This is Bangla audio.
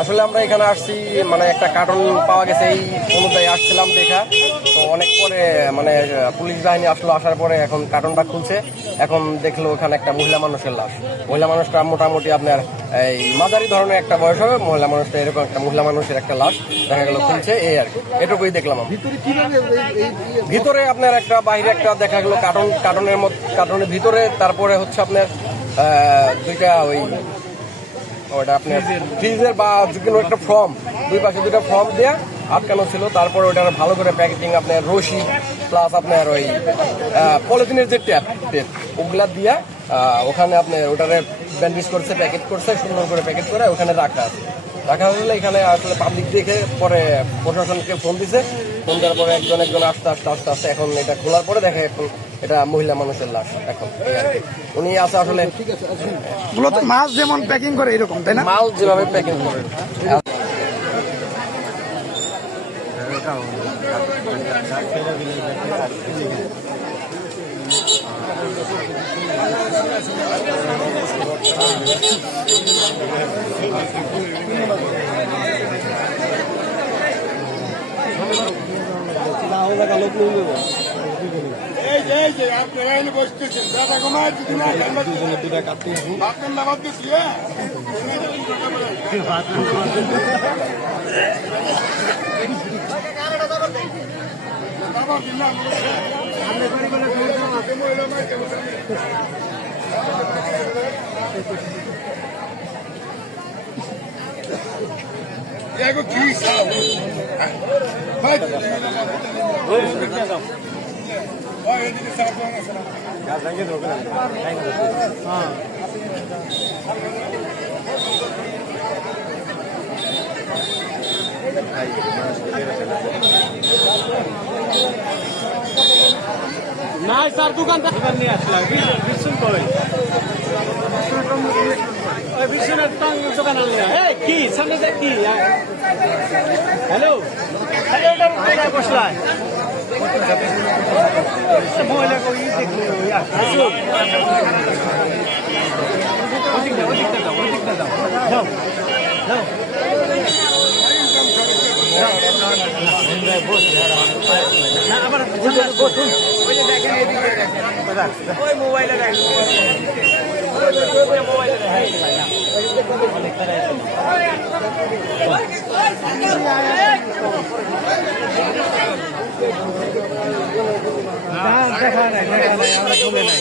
আসলে আমরা এখানে আসছি মানে একটা কার্টন পাওয়া গেছে এই অনুযায়ী আসছিলাম দেখা। তো অনেক পরে মানে পুলিশ বাহিনী আসলো, আসার পরে এখন কার্টনটা খুলছে। এখন দেখলো ওখানে একটা মহিলা মানুষের লাশ। মহিলা মানুষটা মোটামুটি আপনার এই মাঝারি ধরনের একটা বয়স হবে। মহিলা মানুষটা এরকম একটা মহিলা মানুষের একটা লাশ দেখা গেল খুলছে, এই আর কি, এটুকুই দেখলাম আমি। ভিতরে আপনার একটা বাইরে একটা দেখা গেলো কার্টনের ভিতরে। তারপরে হচ্ছে আপনার দুইটা ওটা আপনার ফ্রিজের বা যে কোনো একটা ফর্ম, দুই পাশে দুইটা ফর্ম দেওয়া আটকানো ছিল। তারপরে ওটার ভালো করে প্যাকেজিং আপনার রশি প্লাস আপনার ওই পলিথিনের যে ট্যাপ ওগুলা দিয়া ওখানে আপনার ওটারে ব্যান্ডেজ করছে, প্যাকেট করছে, সুন্দর করে প্যাকেট করে ওখানে রাখা হলে এখানে আসলে পাবলিক দেখে পরে প্রশাসনকে ফোন দিছে। ফোন দেওয়ার পরে একজন আস্তে আস্তে এখন এটা খোলার পরে দেখে এখন এটা মহিলা মানুষের লাশ। এখন উনি আছে আসলে মূলত মাছ যেমন প্যাকিং করে এরকম, তাই না? মাল যেভাবে প্যাকিং করে না স্যার দোকান নিয়ে আসলাম বিশুন কই ওই বিশুনের দোকান কি সামনে দেখ কি হ্যালো হ্যালো বসলাই মহিলা কই দেখলে ওই মোবাইলে দেখা নাই আমরা চলে নাই